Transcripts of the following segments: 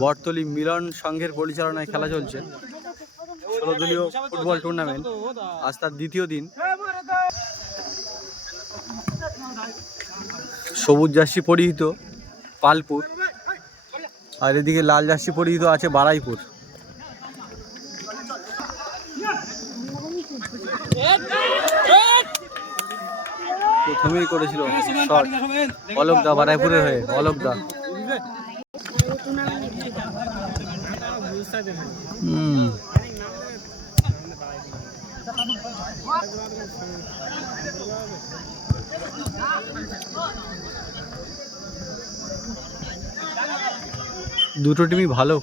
বটতলী মিলন সংঘের পরিচালনায় খেলা চলছে 16 দলীয় ফুটবল টুর্নামেন্ট। আজ তার দ্বিতীয় দিন। সবুজ জার্সি পরিহিত পালপুর, আর এদিকে লাল জার্সি পরিহিত আছে বারাইপুর। প্রথমেই করেছিল শট অলোকদা, বারাইপুরের হয়ে অলোকদা। দুটো টিমই ভালো।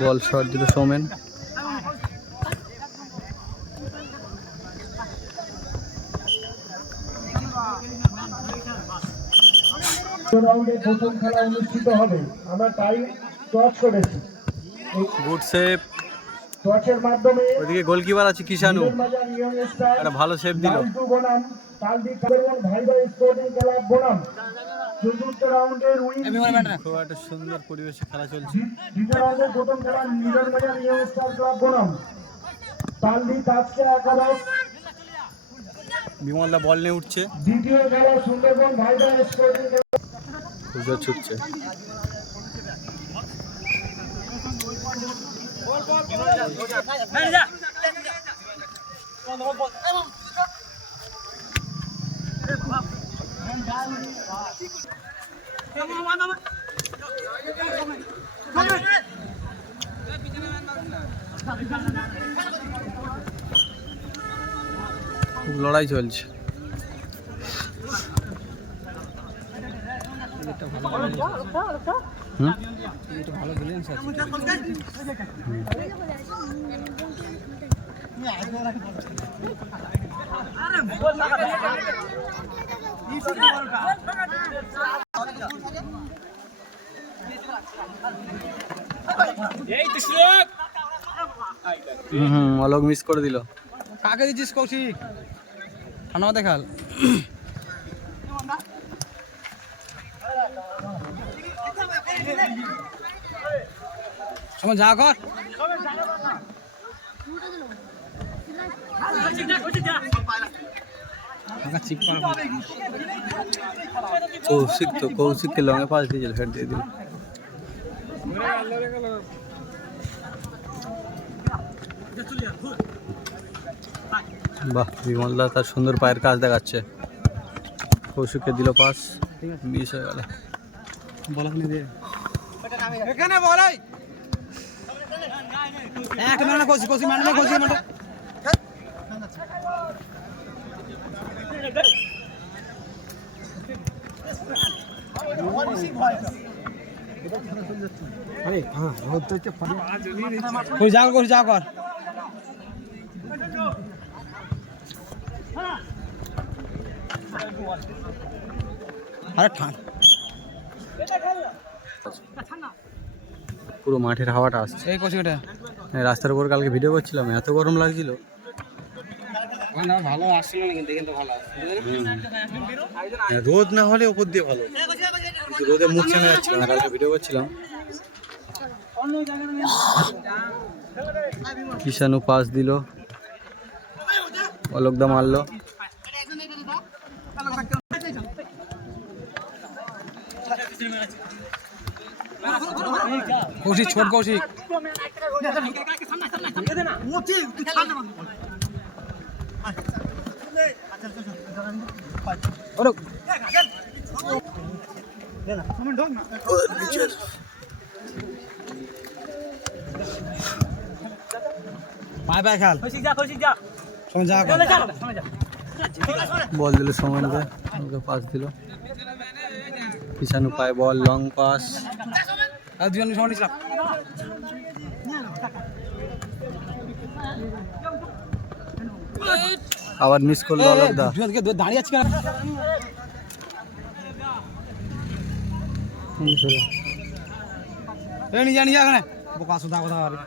বল শট দিল সৌমেন। প্রথম খেলা অনুষ্ঠিত হবে। আমরা টাইম টস করেছি। Good save. টসের মাধ্যমে ওদিকে গোলকিপার আছে কিষানু, একটা ভালো সেভ দিল। খুব একটা সুন্দর পরিবেশে খেলা চলছে। প্রথম খেলা মিলন বাজার ইয়ং স্টার ক্লাব বনাম তালদি তাজকা একাদশ। বিমলদা বল নিয়ে উঠছে। দ্বিতীয় খেলা সুন্দরবন ভাইবার স্পোর্টিং খুঁজে ছুটছে। খুব লড়াই চলছে। অলোক মিস করে দিল। কাকে দিচ্ছিস কৌশিক? ঠান্ডা দেখাল। সময় যা কর। কৌশিককে লঙে পাস দিয়েছিল, হেড দিয়ে দিল। বাহ, বিমলদা তার সুন্দর পায়ের কাজ দেখাচ্ছে। কৌশিককে দিল পাস, মিস হয়ে গেল। এখানে বলাই একটা মানে কৌশিক কৌশিক মানে কৌশিক মানে আরে হ্যাঁ রোদ তো কই যা কর যা কর। আরে ঠান্ডা পুরো মাঠের হাওয়াটা আসছে। এই কৌশিকটা রাস্তার উপর কালকে ভিডিও করছিলাম, এত গরম লাগছিল। ভালো আসছিল না কিন্তু ভালো রোদ না হলে উপর দিয়ে ভালো, রোদে মুখ চেনে যাচ্ছিল না। কালকে ভিডিও করছিলাম। কিষানু পাস দিল, অলোকদা মারলো। কৌশিক ছোট কৌশিক পায় পায় খেল। বল দিল সৌমেনকে, ওকে পাস দিল। কিষানু পায় বল, লং পাস। আবার মিস করলো অলোকদা। দাঁড়িয়ে আছে কেন? নিয়ে যা এখানে বোকা সুদা কথা বলে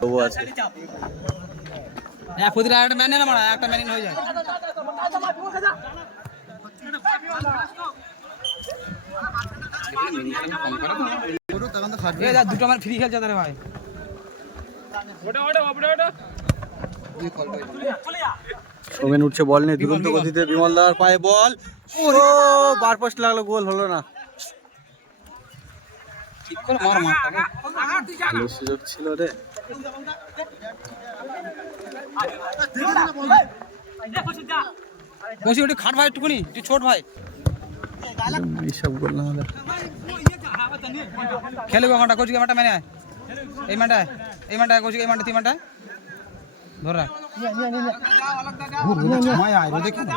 তবু আছে এক প্রতিটা একটা ম্যান না মারা একটা ম্যান হয়ে যায় এই যা দুটো আমার ফ্রি খেলছে রে ভাই সোমেন উঠছে বল নিয়ে দুরন্ত গতিতে বিমলদার পায়ে বল ও বার পোস্ট লাগলো গোল হলো না ঠিক করে মার ভালো সুযোগ ছিল রে বসি ওটা খাট ভাই একটুকুনি তুই ছোট ভাই এইসব গোল না হলে খেলবে ঘন্টা কোচিং মাঠটা মেনে আয় এই মাঠটায় কোচিং এই মাঠটা তিন মাঠটায় ধর রাখ সময় আয় রোদে কেন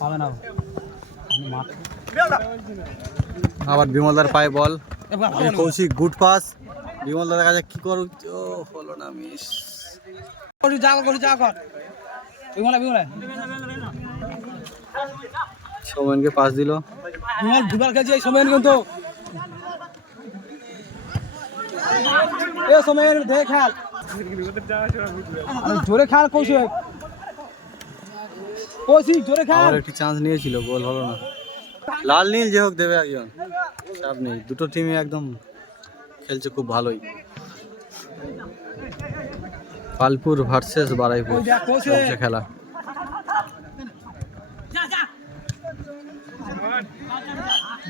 পাবে না আবার বিমলদার পায়ে বল কৌশিক গুড পাস বিমলদার কাছে কি করো ও হলো না মিস কোচিং যা কর বিমলা সোমেনকে পাস দিল বিমল দুবার খেলছে এই সময় কিন্তু এ সময় দেখে খেল জোরে খেল কৌশিক জোরে খেল আর একটি চান্স নিয়েছিল গোল হলো না লাল নীল যে হোক দেবে একজন চাপ নেই দুটো টিমই একদম খেলছে খুব ভালোই পালপুর ভার্সেস বারাইপুর চলছে খেলা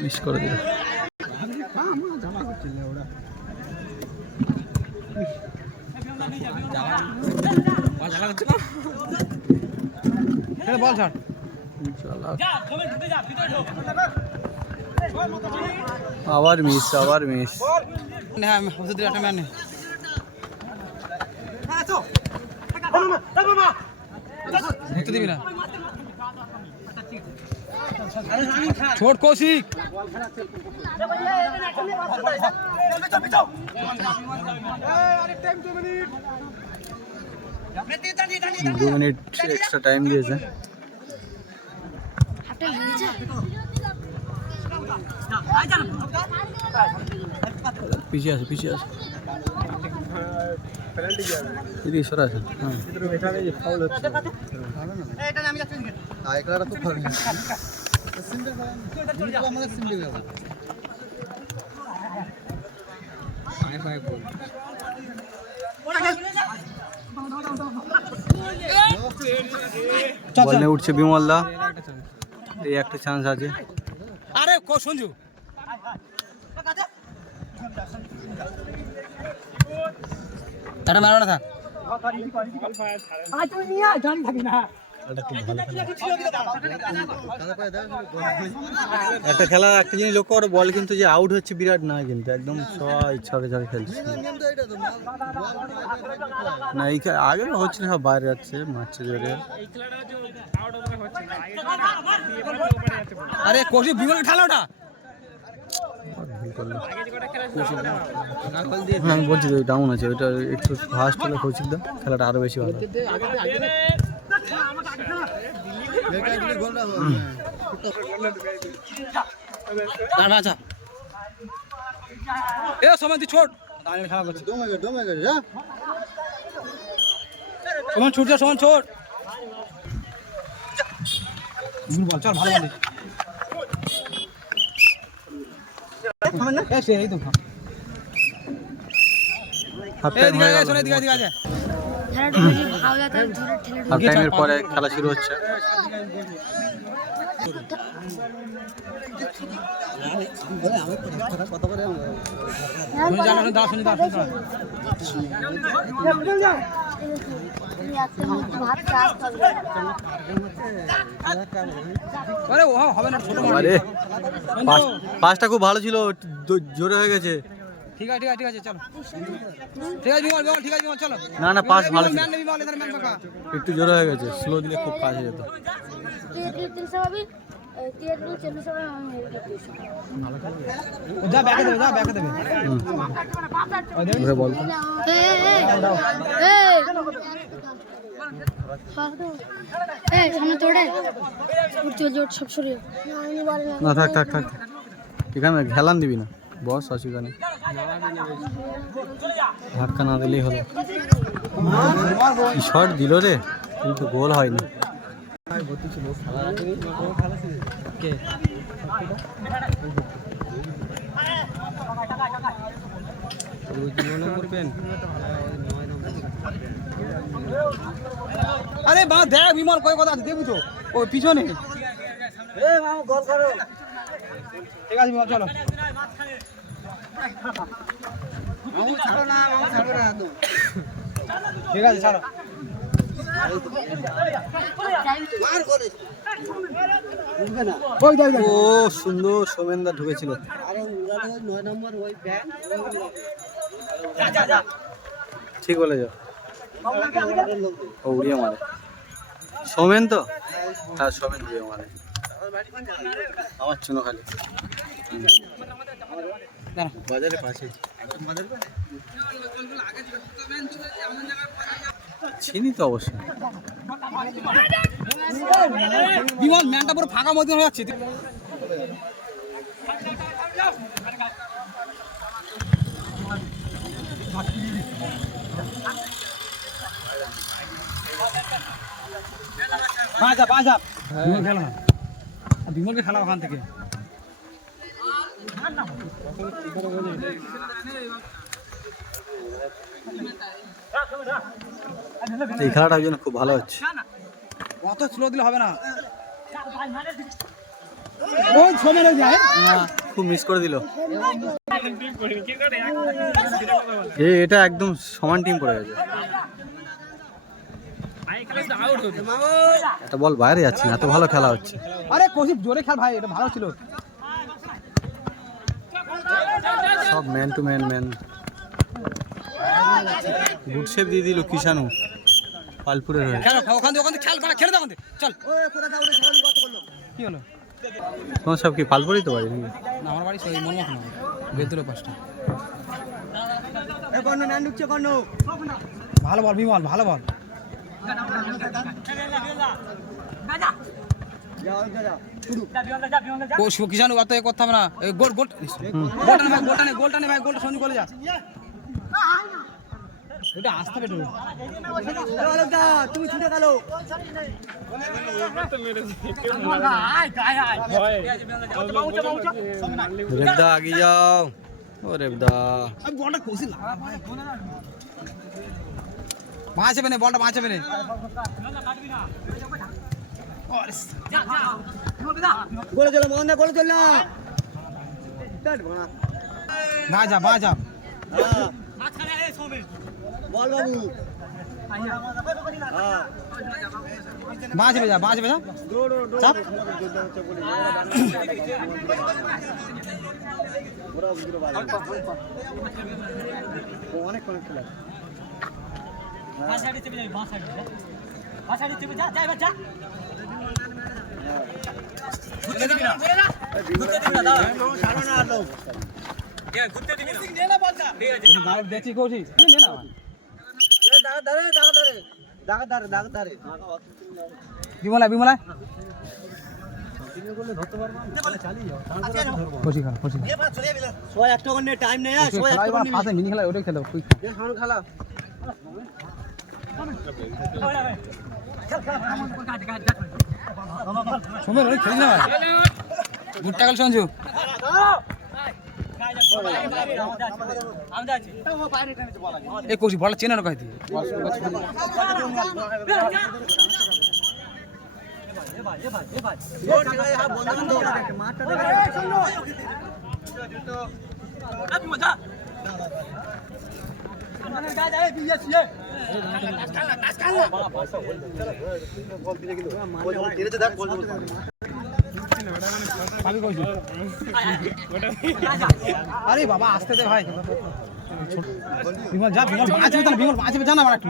মিস করে দিল বল ছাড় আবার মিস হ্যাঁ ওষুধ একটা ম্যান নেই ধরতে দিবি না ছোট কৌশিক দু মিনিট এক্সট্রা টাইম দিয়েছে পিছিয়ে আছে এদিকে সরে আছে বল নিয়ে উঠছে বিমলদা এই একটা চান্স আছে আরে সঞ্জু এটা মারো না থাক একটা খেলা একটা জিনিস লক্ষ্য করো বল কিন্তু যে আউট হচ্ছে বিরাট না কিন্তু একদম সবাই ছড়ে খেলছে না এই আগে হচ্ছিল সব বাইরে যাচ্ছে মারছে জোরে আরে কৌশিক বিমল খেলা ওটা হ্যাঁ আমি বলছি তো ডাউন আছে ওইটা একটু ফাস্ট হলে কৌশিক দা খেলাটা আরো বেশি ভালো আচ্ছা এ সময় তুই ছোট খেলা করছিস সমান ছুট যা সমান ছোট বল চল ভালো বল এই তো হাফ টাইম হয়ে গেল হাফ টাইমের পরে খেলা শুরু হচ্ছে পাসটা খুব ভালো ছিল জোরে হয়ে গেছে ঠিক আছে চলো ঠিক আছে বিমল চলো না পাস ভালো ছিল একটু জোরে হয়ে গেছে স্লো দিলে খুব কাজ হয়ে যেত যা ব্যাকে দেবে বল না থাক এখানে খেলান দিবি না বস অসুবিধা নেই, ধাক্কা না দিলেই হলো। কি শট দিল রে, কিন্তু গোল হয়নি। আরে বা দেখ বিমল কয় কথা আছে দেখবি তো ও পিছনে। ঠিক আছে বিমল চলো। ঠিক আছে ছাড়ো। ও সুন্দর, সোমেনদা ঢুকেছিল। ঠিক বলে যাও, ও উড়িয়ে মারে সোমেন তো। হ্যাঁ সোমেন উড়িয়ে মারে আমার চুনো খালি। বাজারে পাশে চিনি তো অবশ্যই। বিমল ম্যানটা পুরো ফাঁকা মধ্যে হয়ে যাচ্ছে। বিমল খেলো না, বিমলকে খেলা ওখান থেকে। এই খেলাটা ওই জন্য খুব ভালো হচ্ছে। অত স্লো দিলে হবে না। ওই সোমেন যায় খুব মিস করে দিল। এটা একদম সমান টিম পড়ে গেছে। একটা বল বাইরে যাচ্ছে না, এত ভালো খেলা হচ্ছে। আরে কৌশিক জোরে খেল ভাই, এটা ভালো ছিল। সব man to man man. Good save দিয়ে দিল কিষানু পালপুরের হয়ে। খেলো ওখান থেকে খেল করা, খেলে দাও চল। কি হলো তোমার সব কি পালপুরই তো বাড়ি নাকি? না আমার বাড়ি সেই মনমোহন না, বেলতুলো পাঁচটা। ভালো বল বিমল, ভালো বল। কিষানু আর তো এ করতে হবে না। গোলটা নে ভাই, গোলটা সঞ্জু করে যা। এটা আসতে হবে তুমি ছুটে গেল। রেবদা আগে যাও। ও রেবদা বলটা কৌশিক মাছ হবে না, বলটা মাছ হবে না। গোলে চলো মোহন দা, গোলে চল না। বাজা বল বাবু। বাজবে যা চাপ। অনেক খেলা দেখছি কৌশিক বিমলা টাইম নেই। মিনি খেলা ওটাই খেলো খেলা। সময় অনেক খেলিস না গুড টাকাল সঞ্জু। এই কৌশিক বলটা চেনে না কাইতে। আরে বাবা আসতে দে ভাই। বিমল যা, বিমল বাঁচবে না, বিমল বাঁচবে জানা আমার একটু।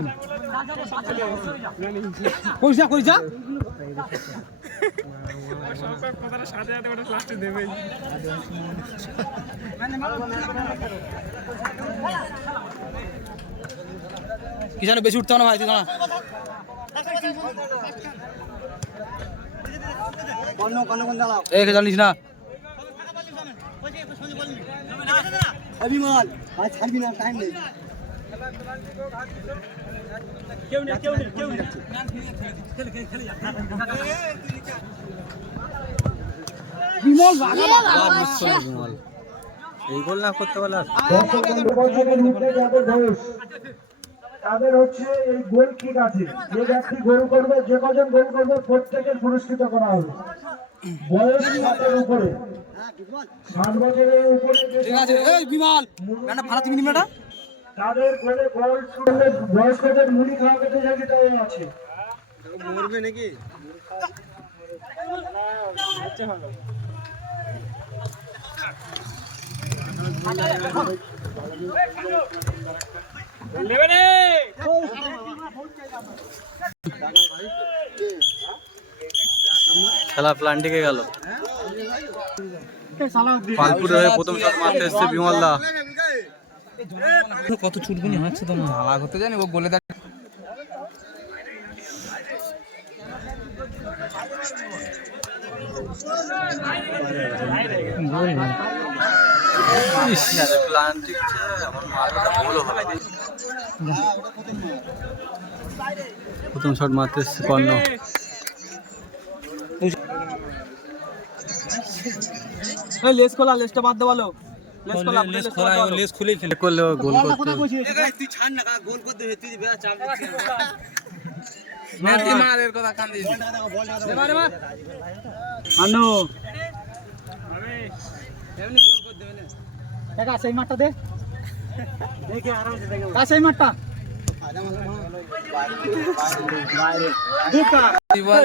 কইস যা কিষানে বেশি উঠতে না ভাই, তুই দাঁড়া। জানিস না বিমল আজ ছাড়বি না, টাইম নেই। বিমল বিমল এই গোল না করতে পারলে আর তাদের হচ্ছে এই গোল কিক আছে, যে ব্যক্তি গোল করবে, যে কজন গোল করবে প্রত্যেকের পুরস্কৃত করা হবে। বয়স 7-এর উপরে, 7 বছরের উপরে ঠিক আছে। এই বিমল গানটা ভাড়া তুমি নিবে না? তাদের গোলে গোল করলে বয়স্কদের মুড়ি খাওয়া প্রতিযোগিতাও আছে। মরবে নাকি? খেলা প্ল্যান টিকে গেল। পালপুরে হয়ে প্রথম শট মারতে এসছে বিমল দা। কত চুটকুনি হচ্ছে তো ঝালা করতে জানি ও গোলে দেখ। প্ল্যান টিকছে, আমার মালটা গোল হবে। প্রথম শট মারতে এসছে কর্ণ। লেস খোলা, লেসটা বাদ দে বলো। লেস খোলা, লেস খোলা, লেস খুলেই খেলে করলে গোল করতে তুই ছাড় না, গোল করতে তুই বেয়া চাপ দিছিস। মেসি মারের কথা কান দিস। মার মার আনো এমনি গোল করে দেবে না। দেখা সেই মারটা দে, দেখে আরামসে দেখে কা সেই মারটা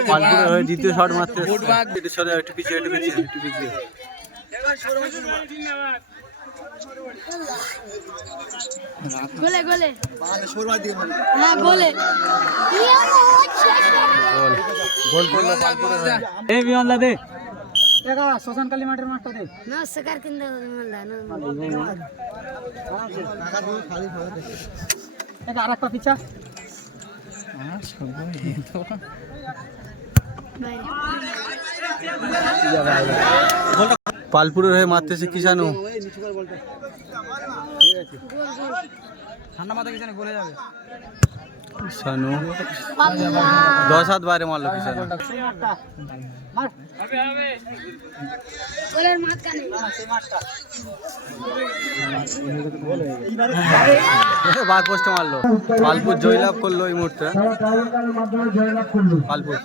পালপুরে হয়ে দ্বিতীয় শট মারতে এসছে। সরে একটু পিছিয়ে, একটু পিছিয়ে, একটু পিছিয়ে। গোলে গোলে হ্যাঁ গোলে গোল গোল করলো পালপুরে হয়ে। এই বিমান দে দেখা শ্মশান কালী মাঠের মাঠটা দে না সকার কিন্দা মালদা না দেখা আরেকটা পিছা পালপুরের হয়ে মারতেছে কিষানু। ঠান্ডা মাথা কিষানু গোলে যাবে। কিষানু 10 হাত বাইরে মারলো কিষানু। মার গোলের মাঝখানে বার পোস্টে মারলো। পালপুর জয়লাভ করলো এই মুহূর্তে। তারা টাইকারের মাধ্যমে জয়লাভ করলো। পালপুর